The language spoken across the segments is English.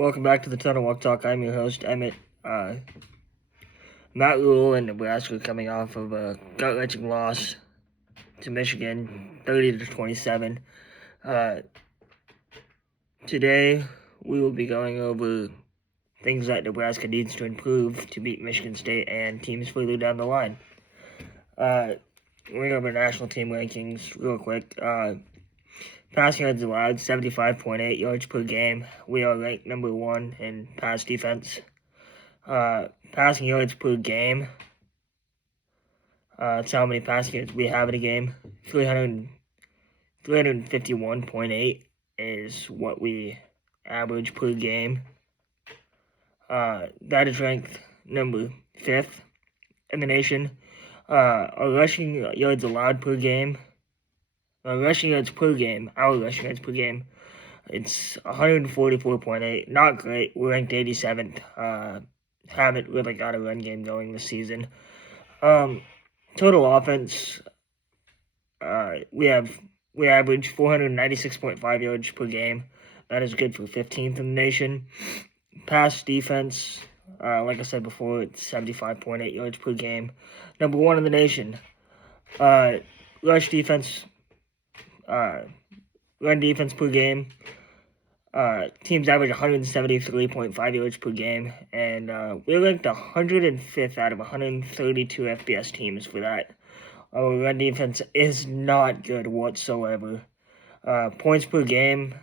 Welcome back to the Tunnel Walk Talk. I'm your host, Emmett. Matt Rule and Nebraska coming off of a gut-wrenching loss to Michigan, 30-27. Today, we will be going over things that Nebraska needs to improve to beat Michigan State and teams further down the line. We're over national team rankings real quick. Passing yards allowed, 75.8 yards per game. We are ranked number 1 in pass defense. Passing yards per game. That's how many passing yards we have in a game. 351.8 is what we average per game. That is ranked number 5th in the nation. Our rushing yards allowed per game. Our rushing yards per game, it's 144.8. Not great. We're ranked 87th. Haven't really got a run game going this season. Total offense, we average 496.5 yards per game. That is good for 15th in the nation. Pass defense, like I said before, it's 75.8 yards per game. Number 1 in the nation. Rush defense, run defense per game. Teams average 173.5 yards per game, and we're ranked 105th out of 132 FBS teams for that. Our run defense is not good whatsoever. Points per game,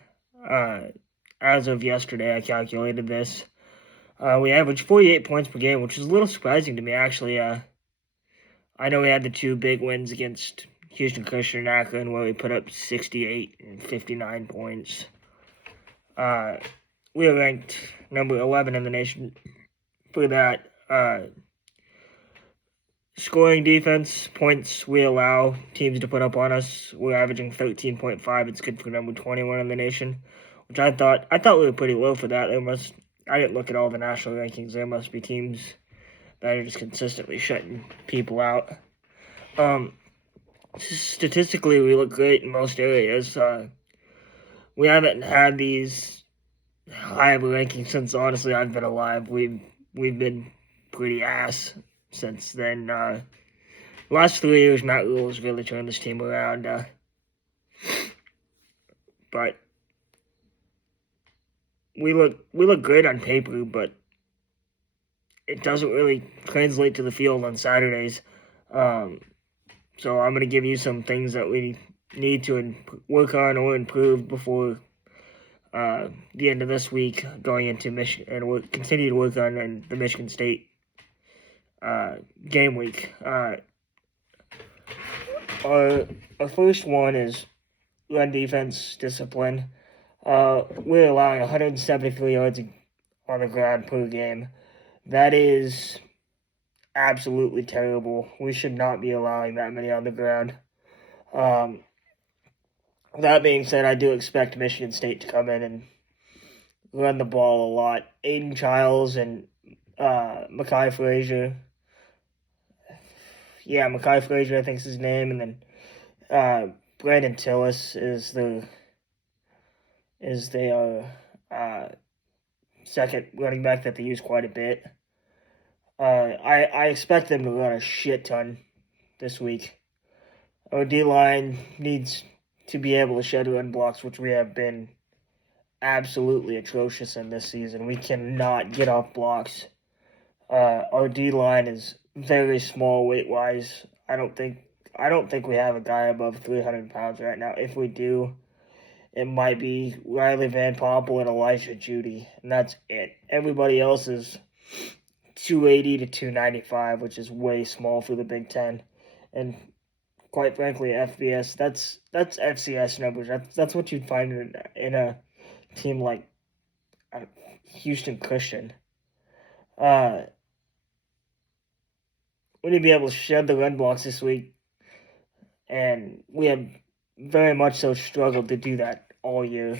as of yesterday, I calculated this. We average 48 points per game, which is a little surprising to me, actually. I know we had the 2 big wins against Houston Christian and Akron, where we put up 68 and 59 points. We are ranked number 11 in the nation for that. Scoring defense, points we allow teams to put up on us, we're averaging 13.5. It's good for number 21 in the nation, which I thought we were pretty low for that. I didn't look at all the national rankings. There must be teams that are just consistently shutting people out. Statistically, we look great in most areas. We haven't had these high of a ranking since, honestly, I've been alive. We've been pretty ass since then. Last 3 years, Matt Rule has really turned this team around. But we look great on paper, but it doesn't really translate to the field on Saturdays. So I'm going to give you some things that we need to work on or improve before the end of this week, going into Michigan, and we'll continue to work on in the Michigan State game week. Our first one is run defense discipline. We're allowing 173 yards on the ground per game. That is absolutely terrible. We should not be allowing that many on the ground. That being said, I do expect Michigan State to come in and run the ball a lot. Aiden Childs and Mekhi Frazier. Yeah, Mekhi Frazier, I think is his name, and then Brandon Tillis is their second running back that they use quite a bit. I expect them to run a shit ton this week. Our D-line needs to be able to shed run blocks, which we have been absolutely atrocious in this season. We cannot get off blocks. Our D-line is very small weight-wise. I don't think we have a guy above 300 pounds right now. If we do, it might be Riley Van Poppel and Elijah Judy, and that's it. Everybody else is 280 to 295, which is way small for the Big Ten. And quite frankly, FBS, that's FCS numbers. That's what you'd find in a team like Houston Christian. We need to be able to shed the run blocks this week, and we have very much so struggled to do that all year.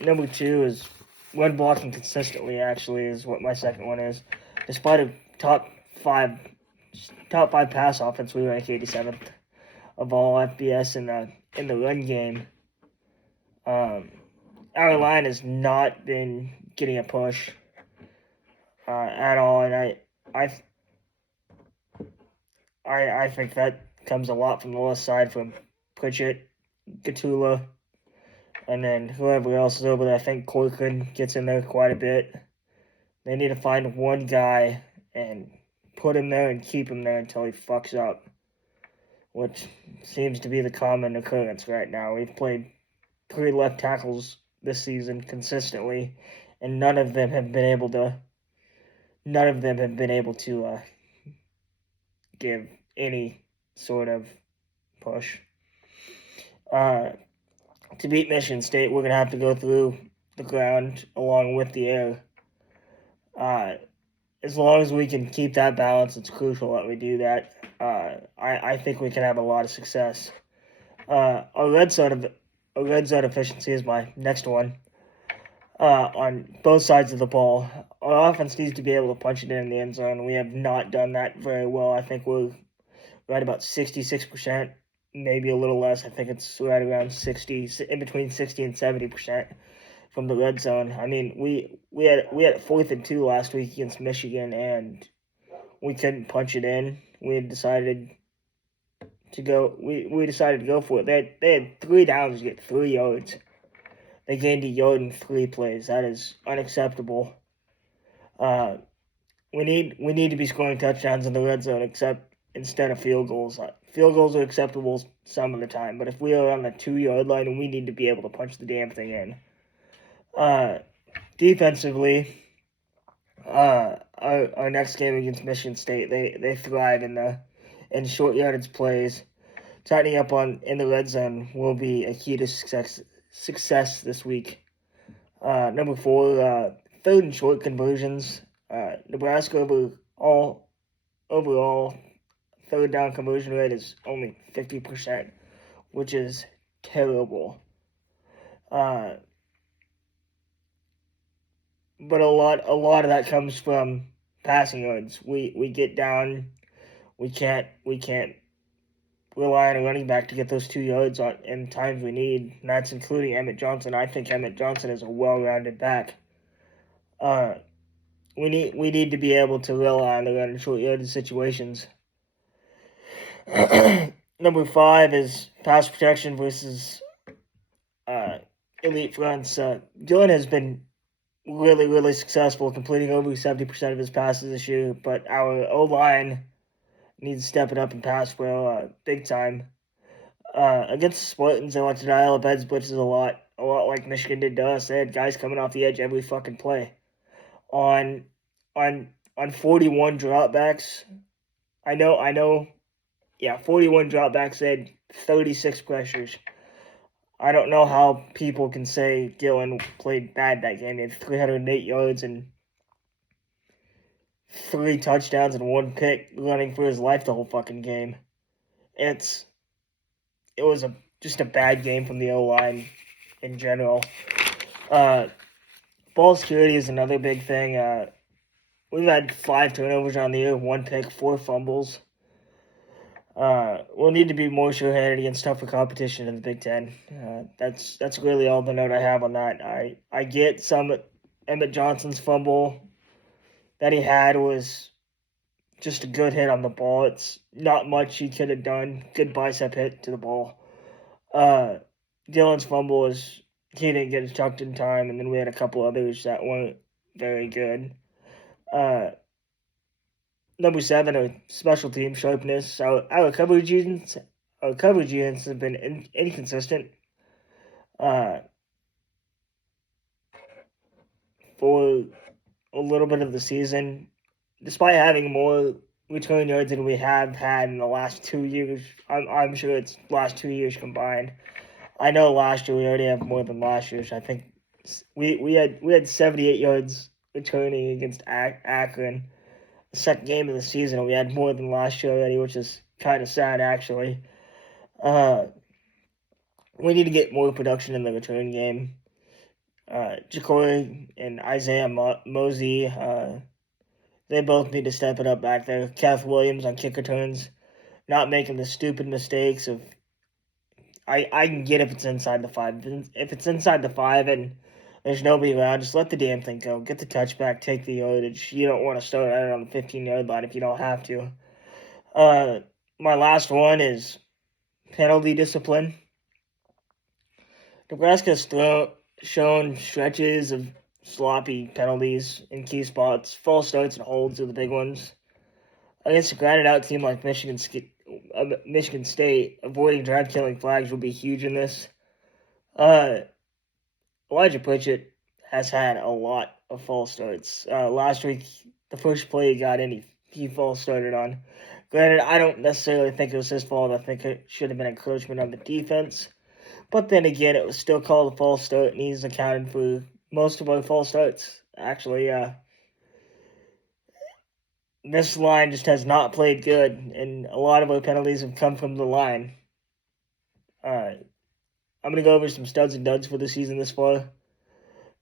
Number 2 is run blocking consistently, actually, is what my second one is. Despite a top five pass offense, we rank 87th of all FBS in the run game. our line has not been getting a push at all, and I I think that comes a lot from the left side from Pritchett, Gatula, and then whoever else is over there. I think Corcoran gets in there quite a bit. They need to find one guy and put him there and keep him there until he fucks up, which seems to be the common occurrence right now. We've played 3 left tackles this season consistently, and none of them have been able to give any sort of push. To beat Michigan State, we're gonna have to go through the ground along with the air. As long as we can keep that balance, it's crucial that we do that. I think we can have a lot of success. Our red zone efficiency is my next one. On both sides of the ball, our offense needs to be able to punch it in the end zone. We have not done that very well. I think we're right about 66%, maybe a little less. I think it's right around 60, in between 60 and 70% from the red zone. I mean, we had 4th and 2 last week against Michigan, and we couldn't punch it in. We decided to go for it. They had 3 downs to get 3 yards. They gained a yard in 3 plays. That is unacceptable. We need to be scoring touchdowns in the red zone, instead of field goals. Field goals are acceptable some of the time, but if we are on the 2-yard line, we need to be able to punch the damn thing in. Defensively, our next game against Michigan State, they thrive in short yardage plays. Tightening up in the red zone will be a key to success this week. Number 4, 3rd and short conversions. Nebraska overall 3rd down conversion rate is only 50%, which is terrible. But a lot of that comes from passing yards. We get down, we can't rely on a running back to get those 2 yards in times we need. And that's including Emmett Johnson. I think Emmett Johnson is a well-rounded back. We need to be able to rely on the run in short yardage situations. Number 5 is pass protection versus elite fronts. Dylan has been really successful, completing over 70% of his passes this year, but our O-line needs to step it up in pass pro big time. Against the Spartans, they like to dial up edge blitzes a lot like Michigan did to us. They had guys coming off the edge every fucking play. On 41 dropbacks, I know. Yeah, 41 dropbacks, they had 36 pressures. I don't know how people can say Gillen played bad that game. He had 308 yards and 3 touchdowns and 1 pick, running for his life the whole fucking game. It was just a bad game from the O-line in general. Ball security is another big thing. We've had 5 turnovers on the year, 1 pick, 4 fumbles. We'll need to be more sure-handed against tougher competition in the Big Ten. That's really all the note I have on that. I get some Emmett Johnson's fumble that he had was just a good hit on the ball. It's not much he could have done. Good bicep hit to the ball. Dylan's fumble was he didn't get it tucked in time, and then we had a couple others that weren't very good. Number 7 are special team sharpness. Our coverage units have been inconsistent for a little bit of the season, despite having more return yards than we have had in the last 2 years. I'm sure it's last 2 years combined. I know last year we already have more than last year's. I think we had 78 yards returning against Akron. The second game of the season, and we had more than last year already, which is kind of sad, actually. We need to get more production in the return game. Jacory and Isaiah Mosey, they both need to step it up back there. Kath Williams on kick returns, not making the stupid mistakes of. I can get if it's inside the 5. If it's inside the 5 and There's nobody around. Just let the damn thing go. Get the touchback. Take the yardage. You don't want to start out on the 15-yard line if you don't have to. My last one is penalty discipline. Nebraska's shown stretches of sloppy penalties in key spots. False starts and holds are the big ones. Against a grinded out team like Michigan State, avoiding drive-killing flags will be huge in this. Elijah Pritchett has had a lot of false starts. Last week, the first play he got in, he false started on. Granted, I don't necessarily think it was his fault. I think it should have been encroachment on the defense. But then again, it was still called a false start, and he's accounted for most of our false starts. Actually, this line just has not played good, and a lot of our penalties have come from the line. I'm going to go over some studs and duds for the season this far.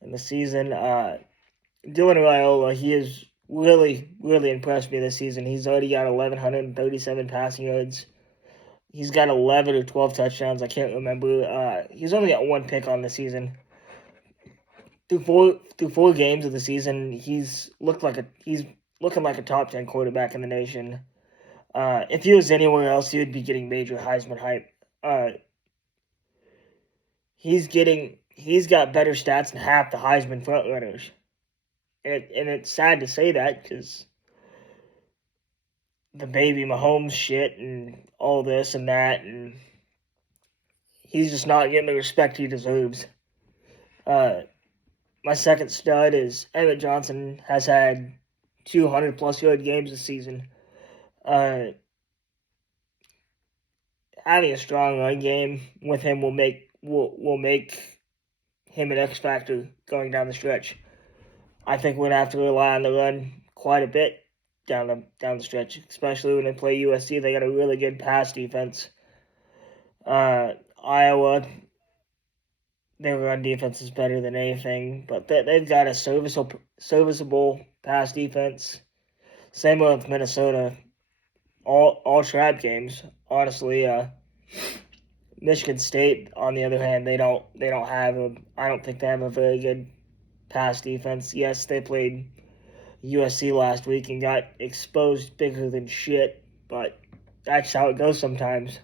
In the season, Dylan Raiola, he has really, really impressed me this season. He's already got 1,137 passing yards. He's got 11 or 12 touchdowns. I can't remember. He's only got one pick on the season. Through four games of the season, he's looking like a top 10 quarterback in the nation. If he was anywhere else, he would be getting major Heisman hype. He's got better stats than half the Heisman frontrunners. And it's sad to say that because the baby Mahomes shit and all this and that, and he's just not getting the respect he deserves. My second stud is Emmett Johnson has had 200-plus yard games this season. Having a strong run game with him will make him an X factor going down the stretch. I think we're going to have to rely on the run quite a bit down the stretch, especially when they play USC. They got a really good pass defense. Iowa, their run defense is better than anything, but they've got a serviceable pass defense. Same with Minnesota. All trap games, honestly. Michigan State, on the other hand, I don't think they have a very good pass defense. Yes, they played USC last week and got exposed bigger than shit, but that's how it goes sometimes.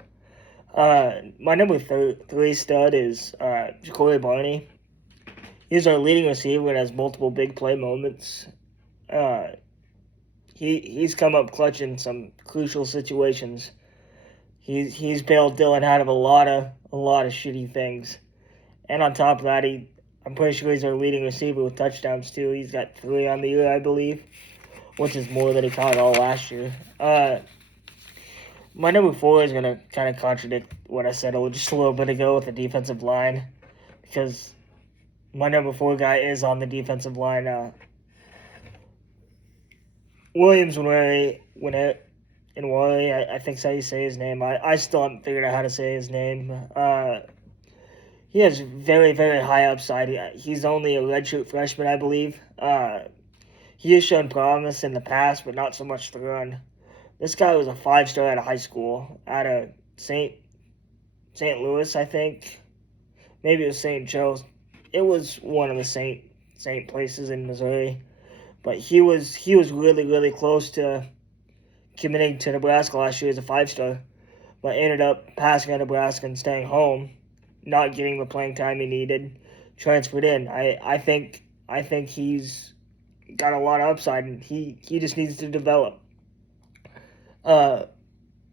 My number three stud is Ja'Cory Barney. He's our leading receiver and has multiple big play moments. He's come up clutch in some crucial situations. He's bailed Dylan out of a lot of shitty things, and on top of that, I'm pretty sure he's our leading receiver with touchdowns too. He's got 3 on the year, I believe, which is more than he caught all last year. My number 4 is gonna kind of contradict what I said just a little bit ago with the defensive line, because my number 4 guy is on the defensive line. Williams Nwaneri, I think that's how you say his name. I still haven't figured out how to say his name. He has very, very high upside. He's only a redshirt freshman, I believe. He has shown promise in the past, but not so much to run. This guy was a 5-star out of high school, out of St. Louis, I think. Maybe it was St. Joe's. It was one of the Saint places in Missouri. But he was really, really close to committing to Nebraska last year as a 5-star, but ended up passing on Nebraska and staying home, not getting the playing time he needed, transferred in. I think he's got a lot of upside, and he just needs to develop. My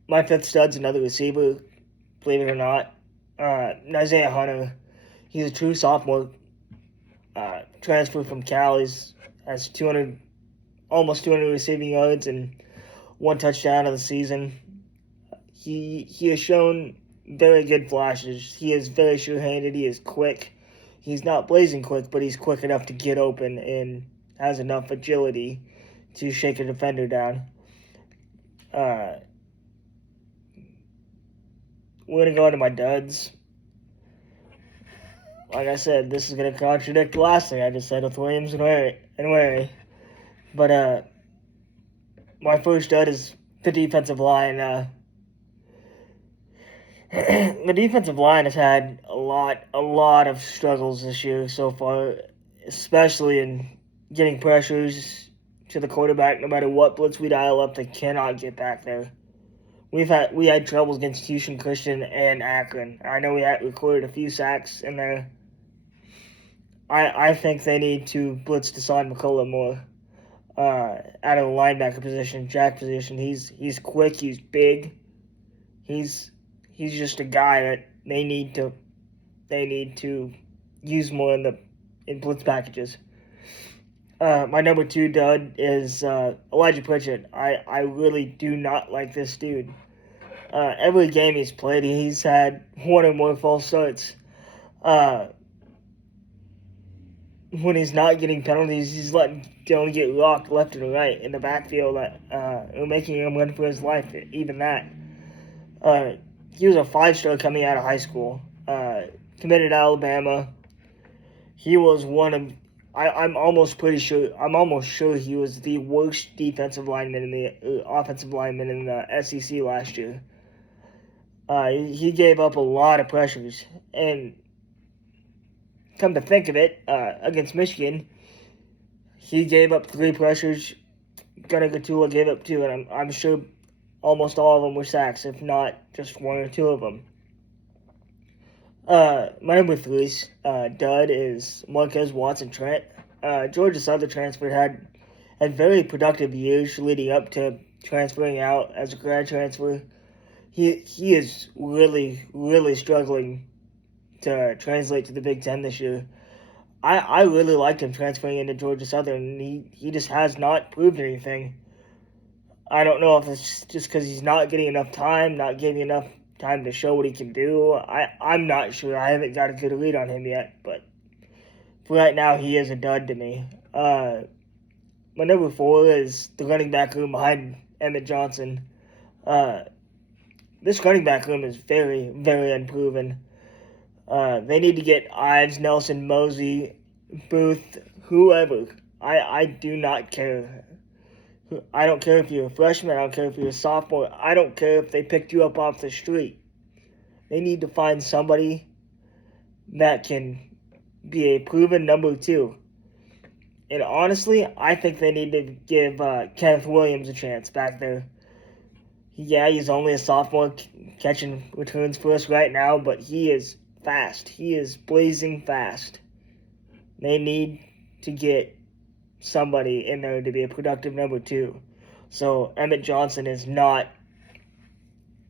5th stud's another receiver, believe it or not. Isaiah Hunter. He's a true sophomore. Transfer from Cal. Has almost 200 receiving yards and 1 touchdown of the season. He has shown very good flashes. He is very sure-handed. He is quick. He's not blazing quick, but he's quick enough to get open and has enough agility to shake a defender down. We're going to go into my duds. Like I said, this is going to contradict the last thing I just said with Williams and Wary. But my first dud is the defensive line. The defensive line has had a lot of struggles this year so far. especially in getting pressures to the quarterback. No matter what blitz we dial up, they cannot get back there. We had troubles against Houston Christian and Akron. I know we had recorded a few sacks in there. I think they need to blitz Deshaun McCullough more out of the linebacker position, jack position. He's quick. He's big. He's just a guy that they need to use more in blitz packages. My number 2 dud is Elijah Pritchett. I really do not like this dude. Every game he's played, he's had one or more false starts. When he's not getting penalties, he's letting Dylan get locked left and right in the backfield, making him run for his life. Even that. He was a 5-star coming out of high school. Committed to Alabama. He was one of. I'm almost sure he was the worst defensive lineman in the offensive lineman in the SEC last year. He gave up a lot of pressures, and come to think of it, against Michigan, he gave up 3 pressures. Gunnar Gatula gave up 2, and I'm sure almost all of them were sacks, if not just 1 or 2 of them. My number 3 dud is Marquez Watson-Trent. Georgia Southern transfer had very productive years leading up to transferring out as a grad transfer. He is really, really struggling to translate to the Big Ten this year. I really liked him transferring into Georgia Southern, and he just has not proved anything. I don't know if it's just because he's not getting enough time, not getting enough time to show what he can do. I'm not sure. I haven't got a good read on him yet, but for right now, he is a dud to me. My number 4 is the running back room behind Emmett Johnson. This running back room is very, very unproven. They need to get Ives, Nelson, Mosey, Booth, whoever. I do not care. I don't care if you're a freshman. I don't care if you're a sophomore. I don't care if they picked you up off the street. They need to find somebody that can be a proven number 2. And honestly, I think they need to give Kenneth Williams a chance back there. Yeah, he's only a sophomore catching returns for us right now, but he is fast. He is blazing fast. They need to get somebody in there to be a productive number 2. So Emmett Johnson is not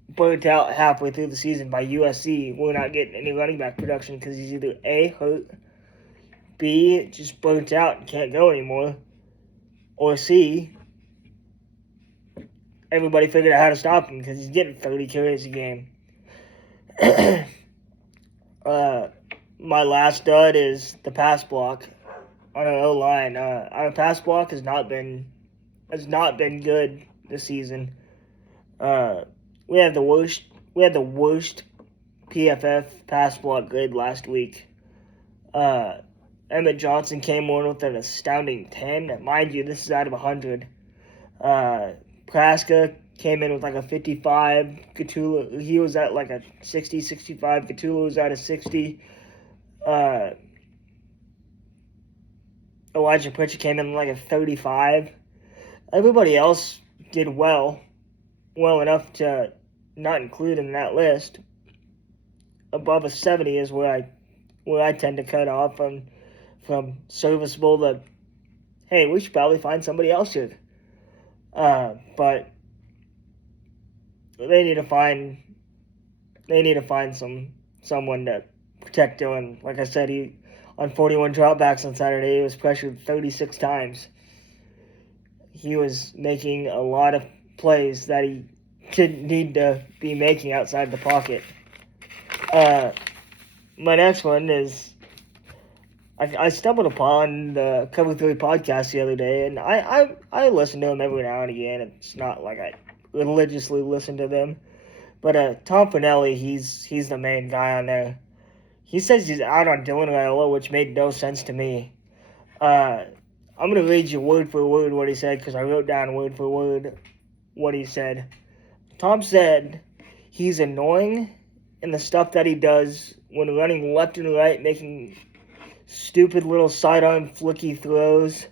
burnt out halfway through the season by USC. We're not getting any running back production because he's either A, hurt, B, just burnt out and can't go anymore, or C, everybody figured out how to stop him because he's getting 30 carries a game. My last dud is the pass block on our O-line. Our pass block has not been good this season. We had the worst PFF pass block grade last week. Emmett Johnson came in with an astounding 10. Mind you, this is out of 100. Praska came in with like a 55. Gatula, he was at like a 60, 65. Gatula was at a 60. Elijah Pritchett came in like a 35. Everybody else did well enough to not include in that list. Above a 70 is where I tend to cut off from serviceable to, hey, we should probably find somebody else here. But they need to find someone to protect Dylan. Like I said, he on 41 dropbacks on Saturday, he was pressured 36 times. He was making a lot of plays that he didn't need to be making outside the pocket. My next one is I stumbled upon the Cover 3 podcast the other day, and I listen to them every now and again. It's not like I religiously listen to them. But Tom Forneli, he's the main guy on there. He says he's out on Dylan Raiola, which made no sense to me. I'm going to read you word for word what he said, because I wrote down word for word what he said. Tom said he's annoying in the stuff that he does when running left and right, making stupid little sidearm flicky throws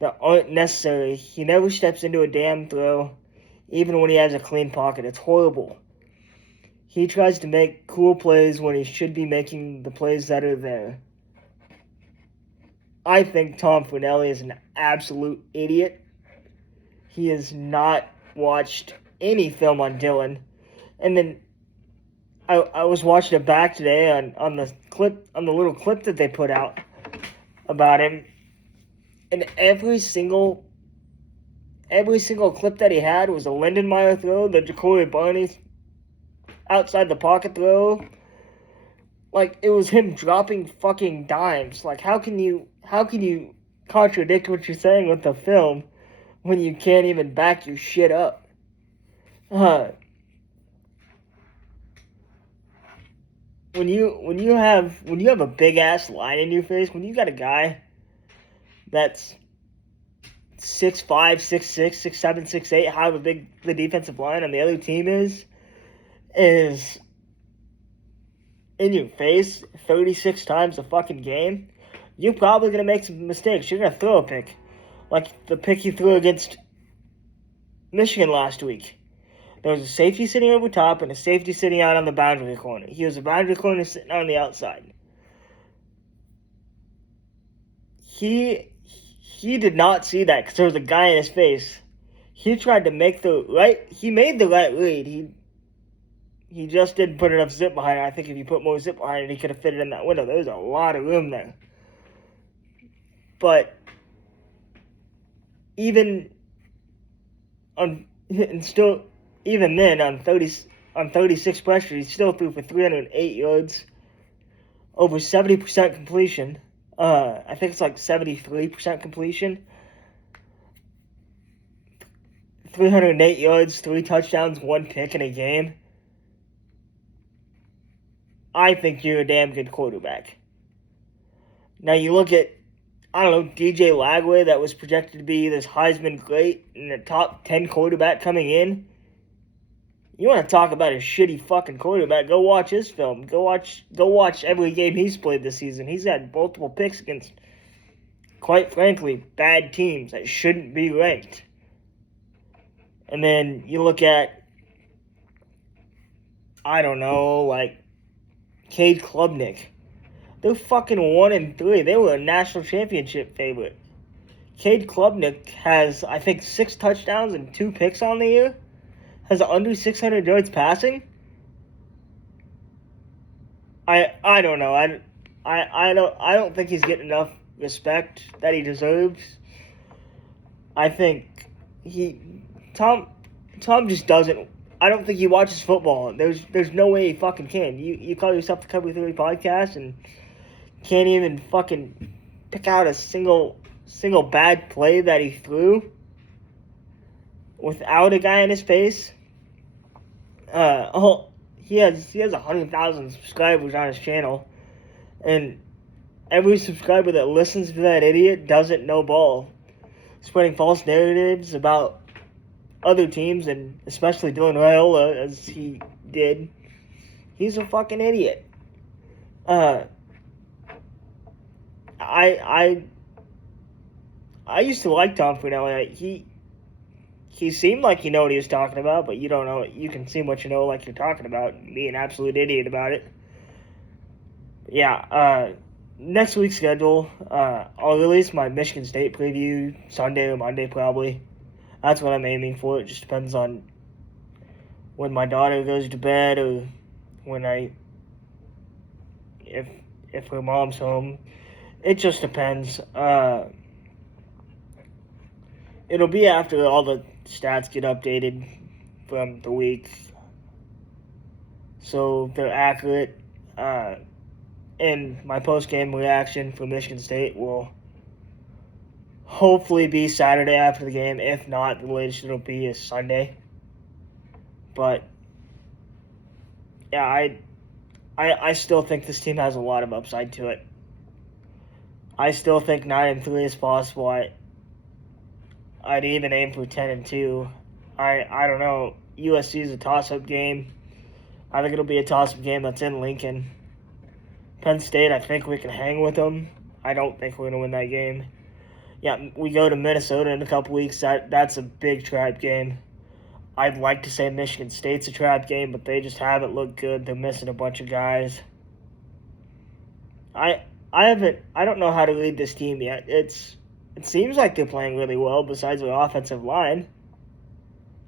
that aren't necessary. He never steps into a damn throw, even when he has a clean pocket. It's horrible. He tries to make cool plays when he should be making the plays that are there. I think Tom Forneli is an absolute idiot. He has not watched any film on Dylan. And then I was watching it back today on the little clip that they put out about him. And every single clip that he had was a Lindenmeyer throw, the Jacory Barney outside the pocket throw. Like, it was him dropping fucking dimes. Like, how can you contradict what you're saying with the film when you can't even back your shit up? When you have a big ass line in your face, when you got a guy that's 6'5", 6'6", 6'7", 6'8", however big the defensive line on the other team is in your face 36 times a fucking game, you're probably going to make some mistakes. You're going to throw a pick. Like the pick he threw against Michigan last week. There was a safety sitting over top and a safety sitting out on the boundary corner. He was a boundary corner sitting on the outside. He did not see that because there was a guy in his face. He tried to make he made the right read. He just didn't put enough zip behind it. I think if you put more zip behind it, he could have fit it in that window. There was a lot of room there. But even then, on 36 pressure, he still threw for 308 yards, over 70% completion. I think it's like 73% completion. 308 yards, 3 touchdowns, 1 pick in a game. I think you're a damn good quarterback. Now you look at, I don't know, DJ Lagway, that was projected to be this Heisman great and a top 10 quarterback coming in. You want to talk about a shitty fucking quarterback? Go watch his film. Go watch every game he's played this season. He's had multiple picks against, quite frankly, bad teams that shouldn't be ranked. And then you look at, I don't know, like Cade Klubnik. They're fucking 1-3. They were a national championship favorite. Cade Klubnik has, I think, 6 touchdowns and 2 picks on the year. Has under 600 yards passing. I don't know. I don't think he's getting enough respect that he deserves. I think Tom just doesn't. I don't think he watches football. There's no way he fucking can. You call yourself the Cover 3 podcast and can't even fucking pick out a single bad play that he threw without a guy in his face. He has 100,000 subscribers on his channel, and every subscriber that listens to that idiot doesn't know ball, spreading false narratives about other teams, and especially Dylan Raiola, as he did. He's a fucking idiot. I used to like Tom Forneli. He seemed like he knew what he was talking about, but you don't know. You can seem what you know like you're talking about and be an absolute idiot about it. Yeah, next week's schedule, I'll release my Michigan State preview Sunday or Monday probably. That's what I'm aiming for. It just depends on when my daughter goes to bed or if her mom's home. It just depends. It'll be after all the stats get updated from the week, so they're accurate. And my post-game reaction for Michigan State will hopefully be Saturday after the game. If not, the latest it'll be is Sunday. But yeah, I still think this team has a lot of upside to it. I still think 9-3 is possible. I'd even aim for 10-2. I don't know. USC is a toss-up game. I think it'll be a toss-up game that's in Lincoln. Penn State, I think we can hang with them. I don't think we're going to win that game. Yeah, we go to Minnesota in a couple weeks. That's a big trap game. I'd like to say Michigan State's a trap game, but they just haven't looked good. They're missing a bunch of guys. I don't know how to lead this team yet. It seems like they're playing really well besides their offensive line,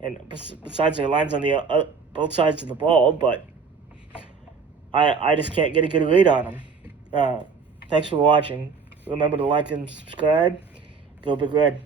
and besides their lines on the both sides of the ball. But I just can't get a good read on them. Thanks for watching. Remember to like and subscribe. Go Big Red.